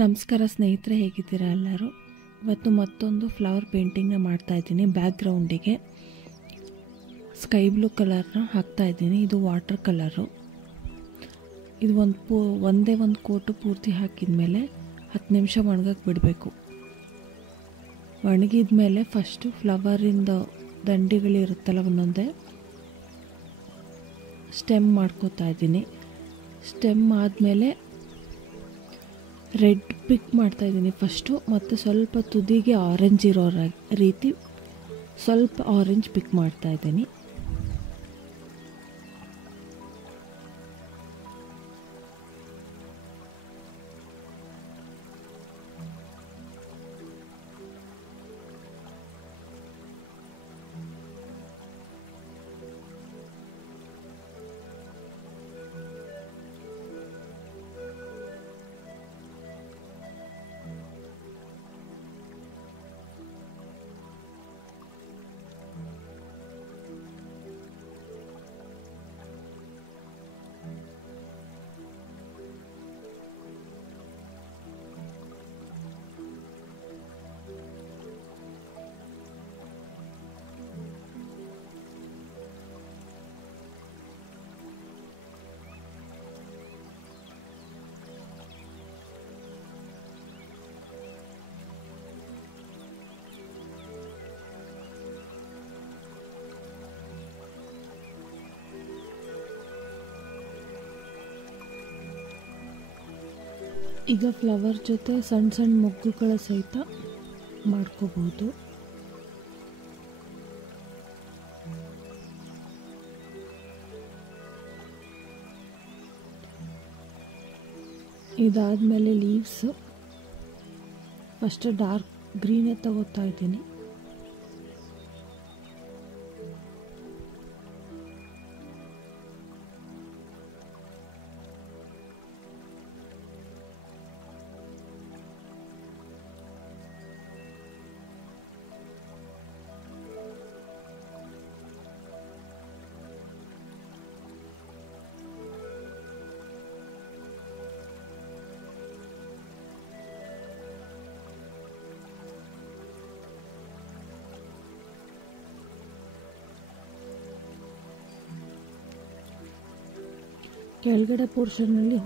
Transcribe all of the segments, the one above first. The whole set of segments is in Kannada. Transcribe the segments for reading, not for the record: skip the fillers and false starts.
ನಮಸ್ಕಾರ ಸ್ನೇಹಿತರೆ, ಹೇಗಿದ್ದೀರಾ ಎಲ್ಲರೂ? ಇವತ್ತು ಮತ್ತೊಂದು ಫ್ಲವರ್ ಪೇಂಟಿಂಗ್ನ ಮಾಡ್ತಾಯಿದ್ದೀನಿ. ಬ್ಯಾಕ್ಗ್ರೌಂಡಿಗೆ ಸ್ಕೈ ಬ್ಲೂ ಕಲರ್ನ ಹಾಕ್ತಾಯಿದ್ದೀನಿ. ಇದು ವಾಟರ್ ಕಲರು. ಇದು ಒಂದೇ ಒಂದು ಕೋಟು ಪೂರ್ತಿ ಹಾಕಿದ ಮೇಲೆ 10 ನಿಮಿಷ ಒಣಗಕ್ಕೆ ಬಿಡಬೇಕು. ಒಣಗಿದ ಮೇಲೆ ಫಸ್ಟು ಫ್ಲವರಿಂದ ದಂಡಿಗಳಿರುತ್ತಲ್ಲ, ಒಂದೊಂದೇ ಸ್ಟೆಮ್ ಮಾಡ್ಕೋತಾ ಇದ್ದೀನಿ. ಸ್ಟೆಮ್ ಆದಮೇಲೆ ರೆಡ್ ಪಿಕ್ ಮಾಡ್ತಾಯಿದ್ದೀನಿ ಫಸ್ಟು, ಮತ್ತು ಸ್ವಲ್ಪ ತುದಿಗೆ ಆರೆಂಜ್ ಇರೋ ರೀತಿ ಸ್ವಲ್ಪ ಆರೆಂಜ್ ಪಿಕ್ ಮಾಡ್ತಾಯಿದ್ದೀನಿ. ಈಗ ಫ್ಲವರ್ ಜೊತೆ ಸಣ್ಣ ಸಣ್ಣ ಮೊಗ್ಗುಗಳ ಸಹಿತ ಮಾಡ್ಕೋಬಹುದು. ಇದಾದಮೇಲೆ ಲೀವ್ಸ್ ಫಸ್ಟ್ ಡಾರ್ಕ್ ಗ್ರೀನೇ ತಗೋತಾ ಇದ್ದೀನಿ. ಕೆಳಗಡೆ ಪೋರ್ಷನ್ನಲ್ಲಿ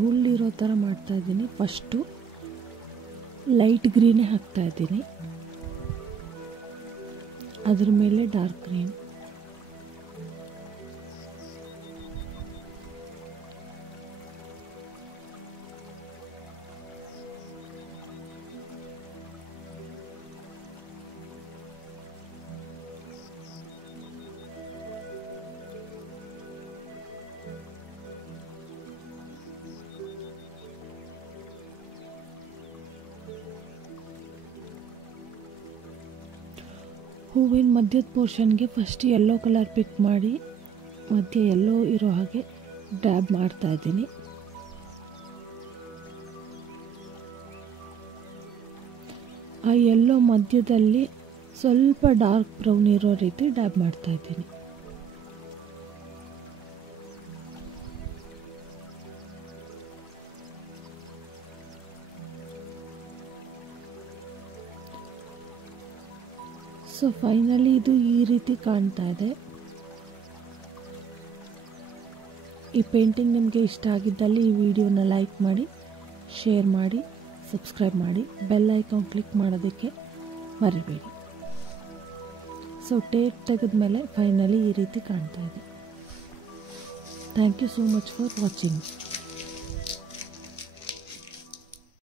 ಹುಲ್ಲಿರೋ ಥರ ಮಾಡ್ತಾಯಿದ್ದೀನಿ. ಫಸ್ಟು ಲೈಟ್ ಗ್ರೀನೇ ಹಾಕ್ತಾಯಿದ್ದೀನಿ, ಅದ್ರ ಮೇಲೆ ಡಾರ್ಕ್ ಗ್ರೀನ್. ಹೂವಿನ ಮಧ್ಯದ ಪೋರ್ಷನ್ಗೆ ಫಸ್ಟ್ ಯೆಲ್ಲೋ ಕಲರ್ ಪಿಕ್ ಮಾಡಿ ಮಧ್ಯೆ ಯೆಲ್ಲೋ ಇರೋ ಹಾಗೆ ಡ್ಯಾಬ್ ಮಾಡ್ತಾ ಇದ್ದೀನಿ. ಆ ಯೆಲ್ಲೋ ಮಧ್ಯದಲ್ಲಿ ಸ್ವಲ್ಪ ಡಾರ್ಕ್ ಬ್ರೌನ್ ಇರೋ ರೀತಿ ಡ್ಯಾಬ್ ಮಾಡ್ತಾ ಇದ್ದೀನಿ. ಸೊ ಫೈನಲಿ ಇದು ಈ ರೀತಿ ಕಾಣ್ತಾ ಇದೆ. ಈ ಪೇಂಟಿಂಗ್ ನಿಮಗೆ ಇಷ್ಟ ಆಗಿದ್ದಲ್ಲಿ ಈ ವಿಡಿಯೋನ ಲೈಕ್ ಮಾಡಿ, ಶೇರ್ ಮಾಡಿ, ಸಬ್ಸ್ಕ್ರೈಬ್ ಮಾಡಿ, ಬೆಲ್ ಐಕಾನ್ ಕ್ಲಿಕ್ ಮಾಡೋದಕ್ಕೆ ಮರಿಬೇಡಿ. ಸೊ ಟೇಪ್ ತೆಗೆದ್ಮೇಲೆ ಫೈನಲಿ ಈ ರೀತಿ ಕಾಣ್ತಾ ಇದೆ. Thank you so much for watching.